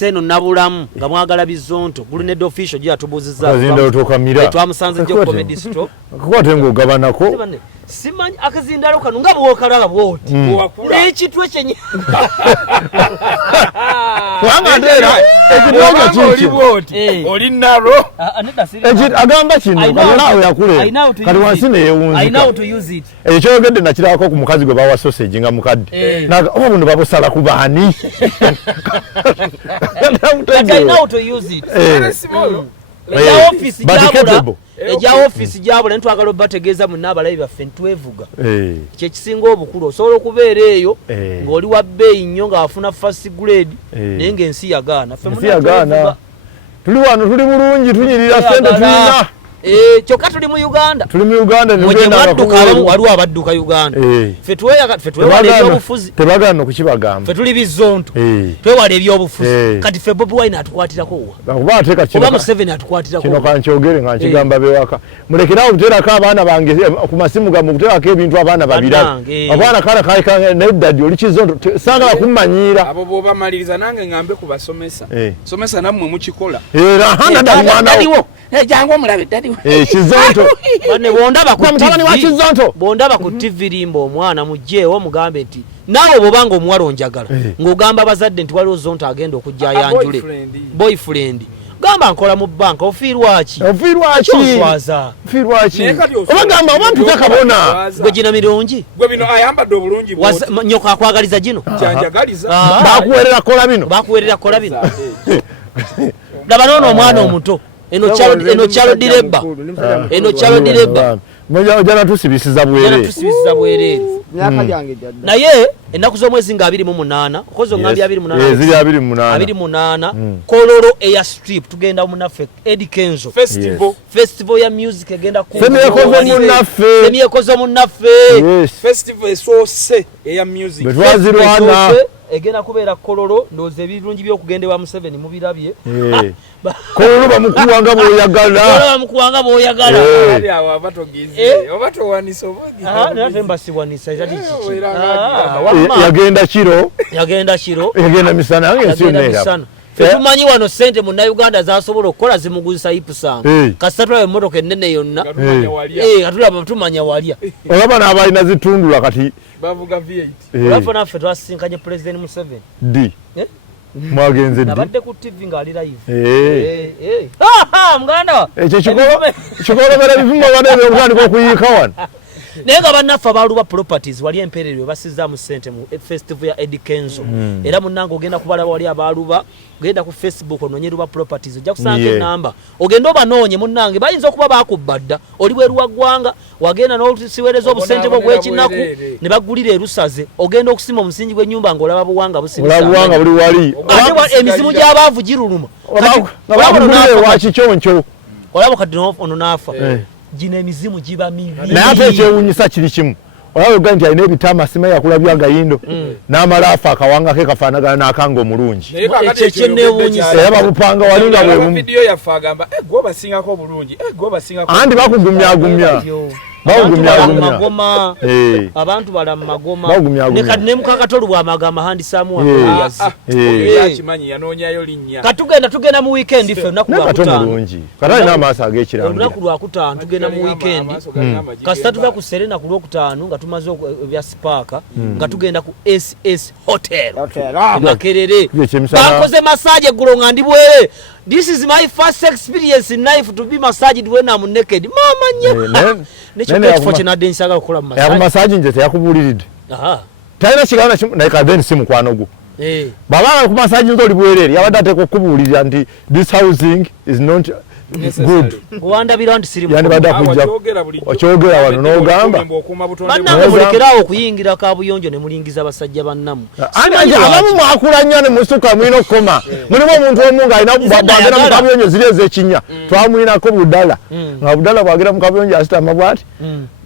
Seno nabulamu nga mwagala Bizonto Gulunet official gya tubuzizza akazinda otokamira twamusanze gyo comedy store kukwate ngogabanako simanyi akazindalo kanu nga bwokalala bwoti n'ekitwe kyenye wangandera ekitwe oli bwoti oli naro agamba kino nawe yakule kati wansi neyewunzika I know to use it ekyogedde nakirako ku mukazi gwe bawa sausage nga mukadde oba buno babusala ku baani I know to use it Eja office jabula ntwagala obategeeza mu nabalabi baffe ntwevuga kye kisinga obukulu osobola okubeera eyo ng'oli wa bbeeyi nnyo nga wafuna first grade naye ng'ensi yagaana tuli wano tuli bulungi tunyirira sente tulina kyokka tuli mu Uganda waliwo abadduka Uganda ffe twewala ebyobufuzi tebagaana okukibagamba ffe tuli Bizonto twewala ebyobufuzi kati ffe Bobi Wine atukwatirako oba Museveni atukwatirako kino kankyogere nga nkigamba bewaka mulekerawo okuteerako abaana bange ku masimu gammwe okuteerako ebintu abaana babirabe abaana kale neddadi oli Kizonto saagala kummanyiira abo bw'obamaliriza nange ngambe kubasomesa somesa nammwe mukikola era mwana jangu omulabe dadi Kizonto bane bondaba ku TV limbo omwana mujjeewo mugambe nti naawe bobanga omuwala onjagala ng'ogamba abazadde nti waliwo Zonto agenda okujja yanjule boyfriend gamba nkola mu banka ofiirwaki obagamba abantu takabona gwe gina mirungi gwe bino ayambadde obulungi nnyoko akwagaliza gino kyanjagaliza bakuweerera kola bino laba noono omwana omuto eno chalo direba jana tusibisiza bwerere naye ennaku z'omwezi nga 28 okozo ngambye 28 Kololo Air Strip tugenda munaffe Eddie Kenzo festival ya music egenda semyekozo munaffe festival esoose eya music betwazirwana egenda kubeera Kololo ndoze ebirungi by'okugendewa Museveni mubirabye Kololo bamukuwanga bw'oyagala ali awo abatogize obatowanisa obogi nate mbasiwanisa yagenda kiro yagenda misana yange ensiyonera tumanyi wano sente mu Uganda zasobola okukola zimuguzisa ipusanga kasitula emmotoka ennene yonna katulaba tumanya walya olaba n'abalina zitundula kati bavuga V8 olafo naffe twasinkanye President Museveni mwagenze ddi nabadde ku TV ng'ali live muganda ekyo kikolobera bivumo bane byokutandika okuyiika wano naye nga bannaffe abaaluba properties wali empeerero basizzaamu ssente mu festival ya Eddie Kenzo era munnange ogenda kubalaba wali abaaluba ogenda ku Facebook onoonye Luba properties ojja kusanga enamba ogenda obanoonye munnange bayinza okuba baakubba dda oli bweru wa ggwanga wagenda n'osiweereza obusente bwo bw'ekinaku ne baggulira erusaze ogenda okusima omusingi gw'ennyumba ng'olaba buwanga busibuwanga buli wali ate emizimu gy'abaavu giruluma nga bakugulira ewa kikyoncho olaba kati ono n'afa gino emizimu giba mibi naye ate ekyewuunyisa kiri kimu olaba oga nti alina ebitaama asima yakulabya agayindo n'amala afa akawanga ke kafaanagana n'akanga omulungi ekyo kyenneewuunyisa era babupanga wali nga bwe vidiyo yaffe agamba gwe obasingako obulungi anti bakugumyagumya magoma abantu bala magoma nekati ne mukakatolu bwa magama handisaamu yakimanyi yanoonyayo linnya tugenda mu weekend ife olunaku mulungi kati alina amaaso ag'ekirambira olunaku lwakutaano tugenda mu weekend kasita tuva ku Serena ku lwokutaano nga tumaze ebya sipaaka nga tugenda ku SS Hotel Makerere bakoze massage eggulo nga ndi bwere. This is my first experience in life to be massaged when I'm naked. Mama nya. Necho kwetu chenadde nsaga kukola mu massage. Ya massage nje teyakubuliridde. Taina kigana na kadeni simu kwano gwo. Baba ku massage nzo libwerere yabadde ateko okubulirira nti this housing is not good. Wanda biranti siri. Yani bada kujja. Okyogera wano n'ogamba. Banna mulekerawo okuyingira kabuyonjo ne mulingiza basajja bannamu. Abamu mwakulanya ne musuka mwino koma. Mulimu omuntu omu nga alina bagera mu kabuyonjo ziri ez'ekinya. Twamwinako budala. Nga budala bwagera mu kabuyonjo asitama bwati.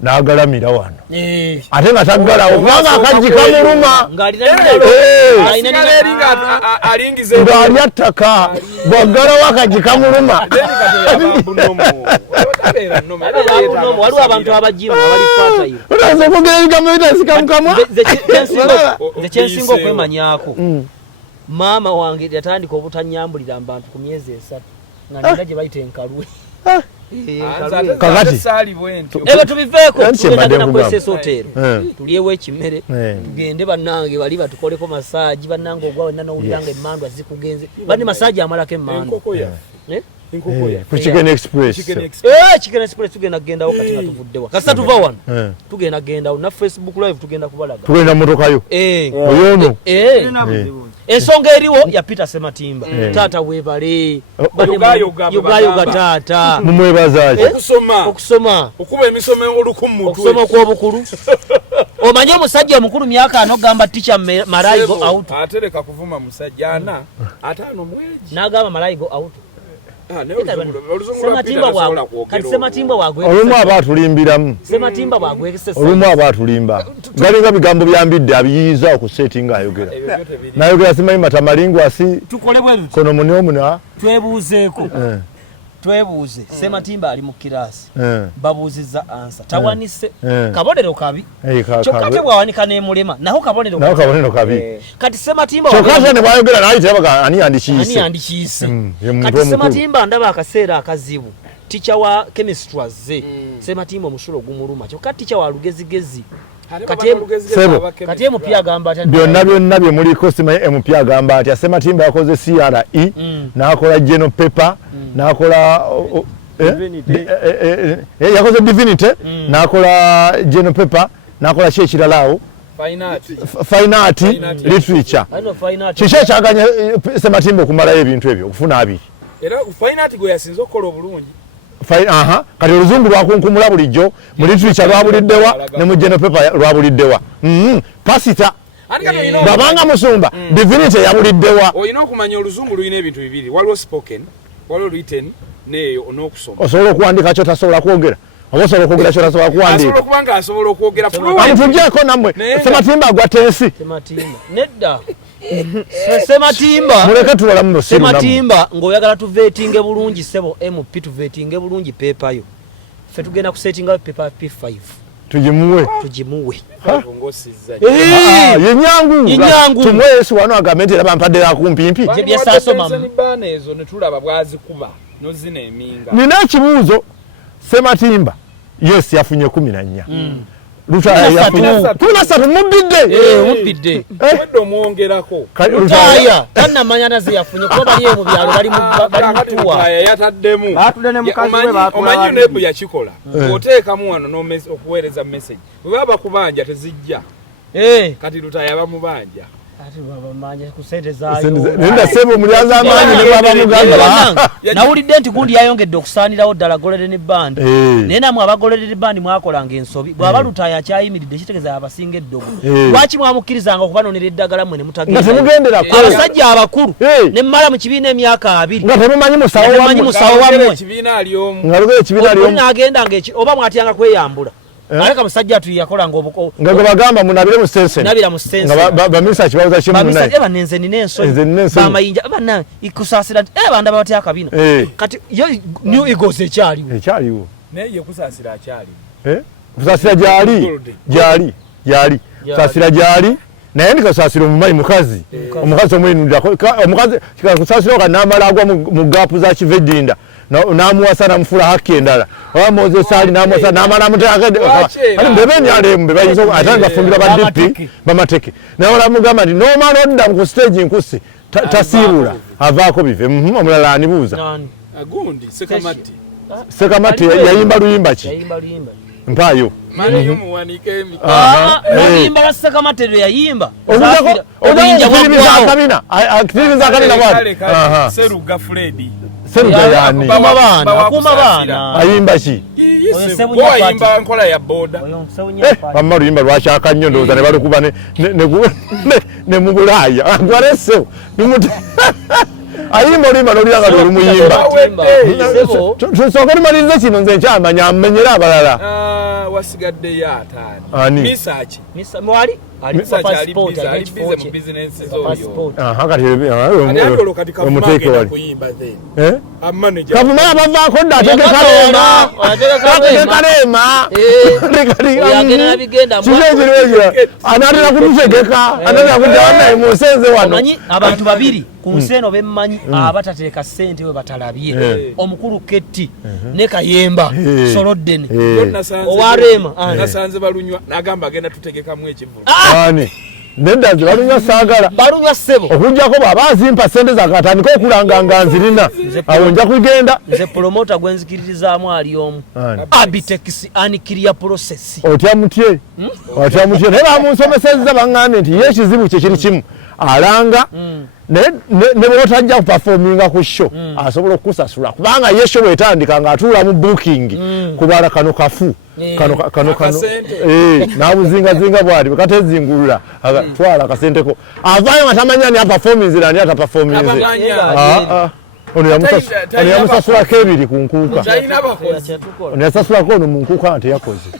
N'agalamira wano. Ate nga taggalawo kubanga akajji kamuluma. Ng'ali attaka bwaggalawo akajji kamuluma. Waliwo abantu abajimu abalifaata iyo. Utaanza kugira ebigambo bitasika mukamwa. Nze kyensinga okwemanyako. Maama wange yatandika obutanyambulira abantu ku myezi 3 nga nenda gye bayita enkalwe. Kakati ebe tubiveeko tugenda kwesesa hotero tulyewo ekimere tugende bannange bali batukoleko massage bannange ogwa wenna n'owuliranga emmandwa zikugenze bani massage amalako emmandwa ku Chicken Express Chicken Express tugenda kugendawo kati nga tuvuddewa kasita tuva wano tugenda kugendawo na Facebook live tugenda kubalaga tugenda motokayo oyono ensonga eriwo ya Peter Ssematimba taata weebale yugayoga taata mumwebazaaki okusoma okuba emisomo olukumu okusoma kw'obukulu omanye omusajja omukulu myaka anogamba ticha Malayigo out atereka kuvuma musajja ana ataano mweji n'agamba Malayigo out Ssematimba wagwe olumu aba atulimbiramu Ssematimba wagwekese olumu aba atulimba galinga bigambo byambidde abiyiza okusetinga ayogera nayogera simanyi matamalingu asi tukole bwe kono muni omuna twebuuzeeko twebuuze Ssematimba ali mu kirasi babuuzizza ansa tawanise kabonero kabi kyokka tebwawanika n'emulema naho kabonero kabi kati Ssematimba kyokka ne bwayogera naye tebaga ani yandikiise kati Ssematimba ndaba akaseera akazibu ticha wa chemistry azze Ssematimba omusulo gumuluma kyokka ticha wa lugezigezi kati MP agamba ati byonna bye muliko simanyi MP agamba ati Ssematimba yakoze CRE n'akola general paper n'akola yakoze divinity n'akola general paper n'akola kye kiralaawo fine art literature kiki ekyaganya Ssematimba okumalayo ebintu ebyo okufuna abiri era fine art gwe yasinze okukola obulungi kati oluzungu lwakunkumula bulijjo mu literature lwabuliddewa ne mu general paper lwabuliddewa pasita babanga musumba divinity yabuliddewa olina okumanya oluzungu lulina ebintu bibiri waliwo spoken waliwo written neyo n'okusoma osobola okuwandika kyotasobola kwogera oba osobola okwogera kyotasobola kuwandiika okubanga asobola okwogera amutuggyeko nammwe Ssematimba agwatta ensi nedda Ssematimba muleke tulola muno Ssematimba ng'oyagala tuveetinge bulungi sebo MP tuveetinge bulungi peepayo ffe tugenda kusetingayo peepa P5 tugimuwe yenyangu tumwesi wano agambe nti era bampadde akumpimpi ezo netulaba bwazikuba nozina eminga nina ekibuuzo Ssematimba yes yafunye 14 Lutaya mubbidde wedde omwongerako Lutaya tannamanya naze yafunye kuba bali mu byalo bali mutuwa yataddemu omanyi nebu yakikola oteekamu wano okuweereza message bwe baba kubanja tezijja kati Lutaya bamubanja nenda sebo mulyaza amaanyi ne baba muganda nawulidde nti gundi yayongedde okusaanirawo ddala Golden Band naye namwe aba Golden Band mwakolanga ensobi bw'aba Lutaya akyayimiridde kitegeeza abasinga eddogo lwaki mwamukkirizanga okubanonera eddagala mmwe ne mutagenda abasajja abakulu ne mmala mu kibiina emyaka 2 nga temumanyi musawo wammwe ekibiina ali omu n'agendanga oba mwatyanga kweyambula aleka musajja tuyakolanga obuko nga bagamba munabire mu senseni nabira mu senseni bamisa kibabuza kimu naye bamisa banenze ninenso bamayinja bana ikusasira banda batya akabino kati yo new egos ekyaliwo naye kusasira akyali kusasira gyali kusasira gyali naye ndikusasira omumanyi mukazi omukazi omwinulira omukazi kusasira okanamala agwa mu gaapu za kivedinda namuwasa namufula haki endala oba Moses ali namuwasa namala mutaka mbebeni alemu bebayinza atanga bafumbira ba DP bamateke nawala mugamba ndi nomala odda mu stage nkusi tasibula avaako bive omulala anibuuza agundi Sekamati yayimba luyimba ki mpayo Mali muwanike yimba la Sekamati yayimba akitiriza kabina bwana Seruga Fredi Seruga yani akuma bana ayimba ki ayimba nkola ya boda bamma luyimba lwakyaka nnyo ndowooza ne balukuba ne mu Bulaaya agwalese ayimba oluyimba n'oluyanga lwolumuyimba tusooka lumalirize kino nze nkyamanya amenyera abalala wasigaddeyo ataani Misa mwali ali passport ali bize mu business zo. Aha kati omuteke wali. Manager. Kavuma bavako ndateke kalema. Ateke kalema. Yagena bigenda mwa. Anatera kutusegeka, anatera kujana musenze wano. Manyi abantu babiri ku nseno bemmanyi abatatereka sente we batalabye. Omukulu Ketti ne Kayemba Solodden. Owarema nasanze balunywa nagamba agenda tutegeka mu ekivulu. Ani nedda balunywa saagala balunywa ssebo okujjako babazimpa sente zakatandika okulanganga nzirina awo nja kugenda nze promoter gwenzikiririzaamu ali omu Abitex anikiriya process otya mutye naye bamunsomesezza baŋŋambye nti ye ekizibu kye kiri kimu alanga ne bwotajja kupafominga ku show asobola okusasula kubanga ye show etandika ng'atuula mu booking kubala kano kafu kano nabuzingazinga bwati katezingulula twala akasenteko avaayo nga tamanya ni apafominze nani atapafominze ono yamusasulako ebiri ku nkuuka ono yasasulako ono mu nkuuka nga teyakoze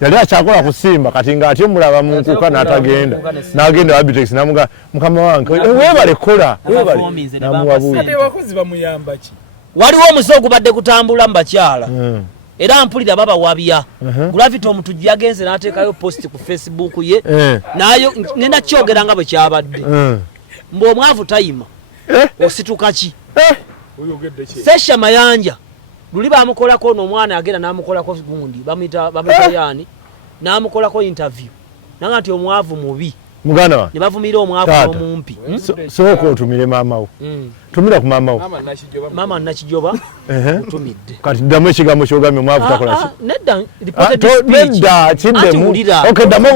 yali akyakola kusimba kati ng'ate omulaba mu nkuuka n'atagenda n'agenda Abitex namuga mukama wange weebale kola waliwo omuze ogubadde kutambula mu bakyala era mpulira baba wabya Gravity omutujju yagenze n'ateekayo post ku Facebook ye nayo ngenda kyogera nga bwe kyabadde mbu omwavu tayima osituka ki Sesha Mayanja luli bamukolako n'omwana agenda n'amukolako gundi bamita yani n'amukolako interview nanga nti omwavu mubi mugana wa ne bavumira omwavu omumpi soko otumire mama wo tumira ku mama wo mama nakijoba tumidde kati damu ekigambo kyogamye omwavu takola ki nedda reported nedda kiddemu okay damu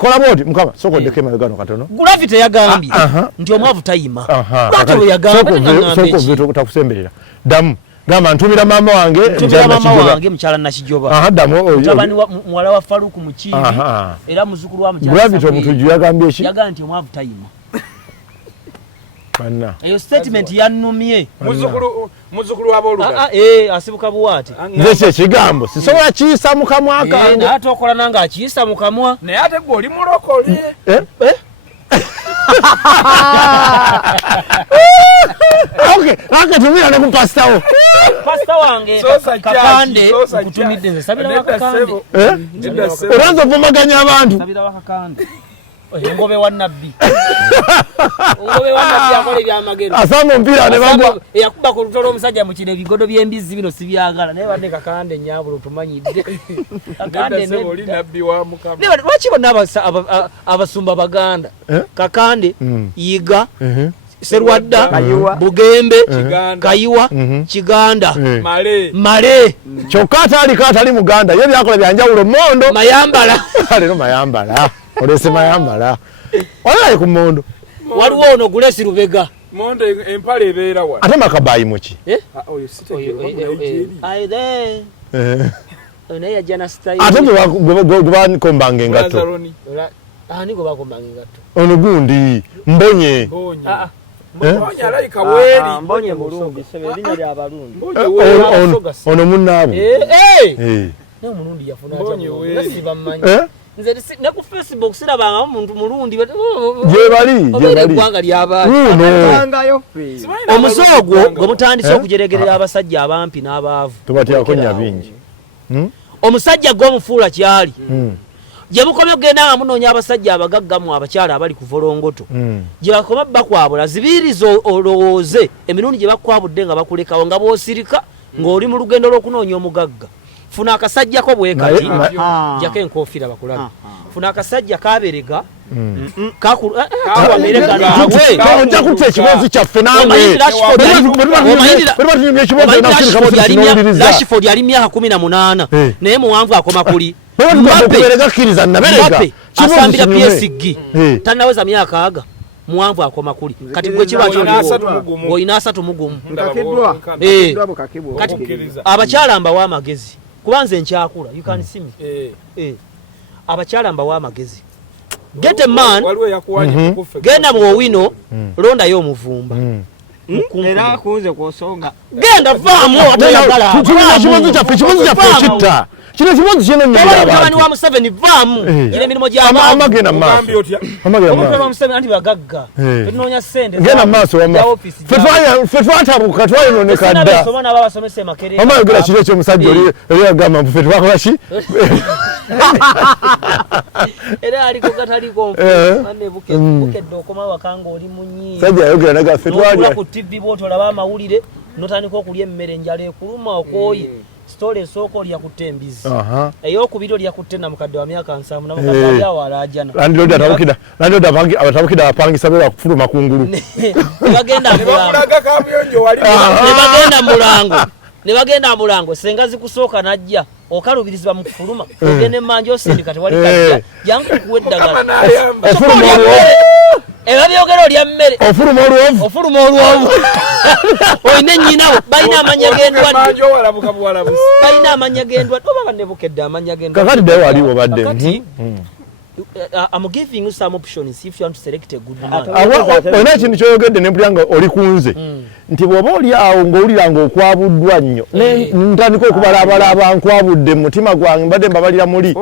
kola bodi mukama soko ndeke mayogano katono Gravity yagambye nti omwavu tayima lwaki yagambye soko vito takusemberera damu gamba ntumira mama wange mchala nakijoba damu mutabani muwala wa Faruku Muchiri era muzukulu wa mchala Gravity omutujju yagambye eki yagamba nti omwavu tayima Bana eyo statement yannumye muzukulu wa Boluga asibuka buwati nze ekigambo sisobola kiyisa mu kamwa kange ate okola nanga akiyisa mu kamwa naye ate gwe oli mulokole okay tumira ne kupastawo pasta wange kakande kutumidde nze sabira wakakande oranzo vumaganya abantu sabira wakakande ngobe wa nabbi akole byamagero asanga mpira ne bagwa yakuba ku lutolo omusajja mu kine bigodo by'embizi bino sibyagala naye badde kakande nyabulo tumanyidde kakande ne oli nabbi wa mukama ne lwaki bonna abasumba baganda kakande yiga Serwadda Bugembe Kayiwa Kiganda Male kyokka atali Muganda ye byakola byanjawulo Mondo Mayambala lero Mayambala olese Mayambala walayi ku Mondo waliwo ono Gulesi Lubega Mondo empale ebeera wa ate Makabayi muki oyo site aide oneya jana style ate gwe kombange ngato ani go bakombanga ngato ono gundi mbonye Mbonye alaika weli mbonye mulungi sebelinya lya balungi ono munnaabo ne mulungi yafuna mbonye weli bammanyi nze ne ku Facebook sirabanga omuntu mulungi je bali gwanga ly'abaali omuzogwo gwe mutandise okujeregerera abasajja abampi n'abaavu tubatyako nya bingi omusajja gw'omufuula kyali gye mukomye ogenda nga munoonya abasajja abagaggamu abakyala abali ku volongoto gye bakoma bakwabula zibiriza olowooze emirundi gye bakwabudde nga bakulekawo nga bw'osirika ng'oli mu lugendo lw'okunoonya omugagga funa akasajjako bwe kati jako enkofiira bakulabe funa akasajja kaberega ojja kutta ekibozi kyaffe nange Rashford yali myaka 18 naye muwanvu akoma kuli Mbappe asambira PSG tanaweza myaka aga muwanvu akoma kuli kati gwe kibacho ngoyina 3 mugumu kati abakyala mbawa amagezi kubanze nkyakula you can see me abakyala mbawa amagezi get a man genda bwowino londa yo omuvumba era kuze kusonga genda vaamu atayagala kibozi kyaffe kitta kino kibozi kyeno nyabani wa Museveni vaamu ile milimo gy'abantu amagenda maaso omuntu wa Museveni anti bagagga tunoonya sente genda maaso ffe twatabuka twayononeka dda amayogera kiro ekyomusajja oli agamba ffe twakola ki era aliko kataliko manne bukedde okoma wakanga oli munyi sajja ayogera naga ffe twali ku TV botolaba amawulire notandika okulya emmere njala ekuluma okooyi story esoko lya kutembizi eyo kubiro lya kutena mukadde wa myaka 7 na mukadde ya walajana landlord atabukida apangisa bela kufuluma kungulu ne bagenda mulango senga zikusooka najja okalubirizibwa mu kufuluma ogene manjo sindika tewali kajja yangu kuweddagala eba byogero lya mmere ofuluma olwovu oyine nyinawo balina amanya gendwa balina amanya gendwa oba bannebukedde amanya gendwa kakati dewe waliwo badde I'm giving you some options if you want to select a good man. Oyina ekintu kyoyogedde ne mpulanga oli kunze nti bw'oba oli awo ng'owuliranga okwabuddwa nnyo ntandika okubalaabalaba nkwabudde mu mutima gwange mbadde mbabalira muli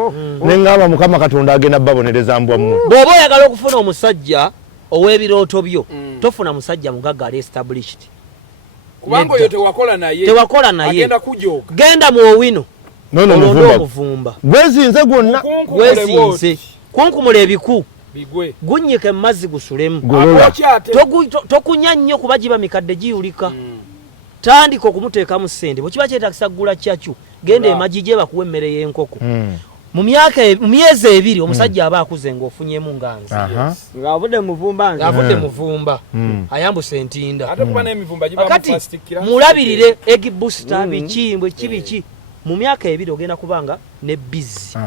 ne ngamba Mukama Katonda agenda babonereza mbwa mmwe. Bw'oba oyagala okufuna omusajja ow'ebirooto byo tofuna musajja mugagga ali established. Kubanga oyo tewakola naye agenda kujooka genda mu owino muvumba gwezinze gwonna gwezinze kunkumula ebiku bigwe gunyike mazzi gusulemu tokunya nnyo kuba giba mikadde giyulika tandika okumuteeka mu ssente bwe kiba kyetagisa ggula kyakyo genda emagije bakuwa emmere y'enkoko mu myezi 2 omusajja aba akuze ng'ofunyemu nganzi ng'avudde muvumba ayambuse entinda kati mulabirire egg booster bikimbwe kibiki mu myaka 2 ogenda kubanga ne busy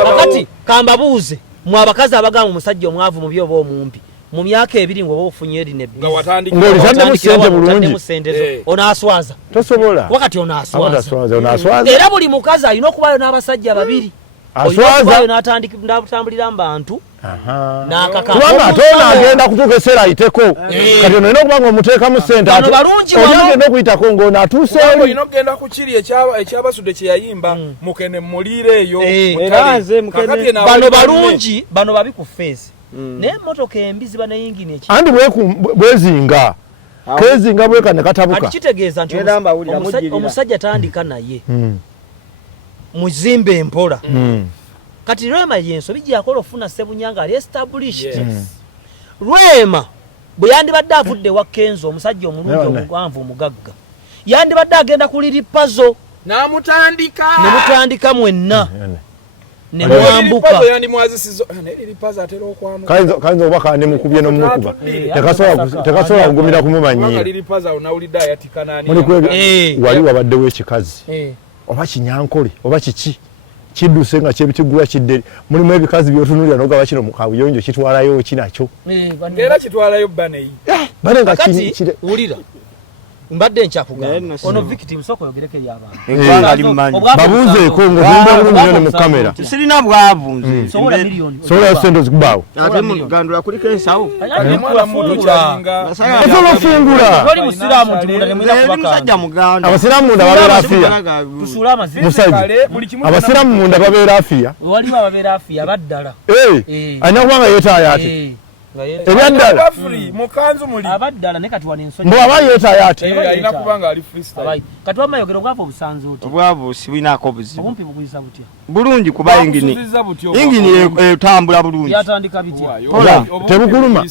kakati kambabuuze mwe abakazi abagamba omusajja omwavu mu byoba omumpi mu myaka 2 ng'oba ofunye eri ne onaaswaza tosobola wakati onaaswaza era buli mukazi alina okubayo n'abasajja 2 aswaza n'atambulira mu bantu kubanga ate ono agenda kutuuka eseera ayiteko kati ono olina okubanga omuteeka mu ssente olina okuyitako ng'ono atuuse oli olina okugenda ku kiri ekyabasudde kye yayimba mukene muliire eyo bano balungi bano babi ku feesi naye emmotoka embi ziba ne yingini eki andi bwezinga kezinga bweka ne katabuka kitegeeza nti omusajja tandika naye muzimbe empola kati Rwema yensobi gyakola ofuna Ssebunyanga ali established Rwema bwe yandibadde avudde wa Kenzo omusajja omulungi omuganvu omugagga yandibadde agenda kuliri pazo namutandika mwenna ne mwambuka kayinza oba kandi mukubye n'omukuba tekasobola kugumira kumumanyira wali wabaddewo ekikazi oba kinyankole oba kiki kidduse nga kyebitigula kidderi mulimu ebikazi byotunulira n'ogaba kino mu kabuyonjo kitwalayo kinakyo era kitwalayo baneyi bane nga wulira mbadde nkyakugamba ono victim soko yogereke ly'abantu enkwanga ali mmanyi babuuzeeko ng'ozimba bulungi nnyo ne mu kamera sirina bwavunze sobola miliyoni sobola sente zikubaawo ate mugandula kuliko ensawo osobola ofungula oli musiraamu ntunda ne mweza kubaka musajja muganda abasiraamu munda babeera afiya tusula amazima musajja abasiraamu munda babeera afiya waliwo ababeera afiya baddala alina kubanga yeetaayo ate ebyaddala mukanzu muli abaddala ne kati wano ensonyi mbwe aba yeetaayo ate alina kubanga ali freestyle kati wamayogera obwavu obusanze oti obwavu sibinaako obuzibu obumpi bugwiza butya bulungi kuba ingini etambula bulungi byatandika bitya tebukuluma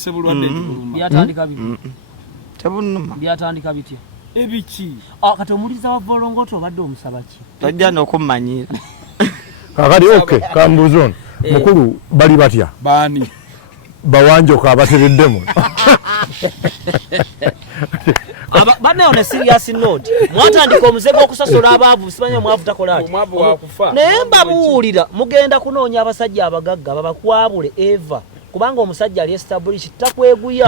byatandika bitya tebunuma byatandika bitya ebiki kati omuliza wa volongoto obadde omusaba ki tajja n'okummanyira kakati oke kambuuza ono mukulu bali batya baani bawanjoka abatereddemu banne on a serious note mwatandika omuze gw'okusasola abaavu simanya omwavu takola ati naye mbabuulira mugenda kunoonya abasajja abagagga babakwabule eva kubanga omusajja ali established takweguya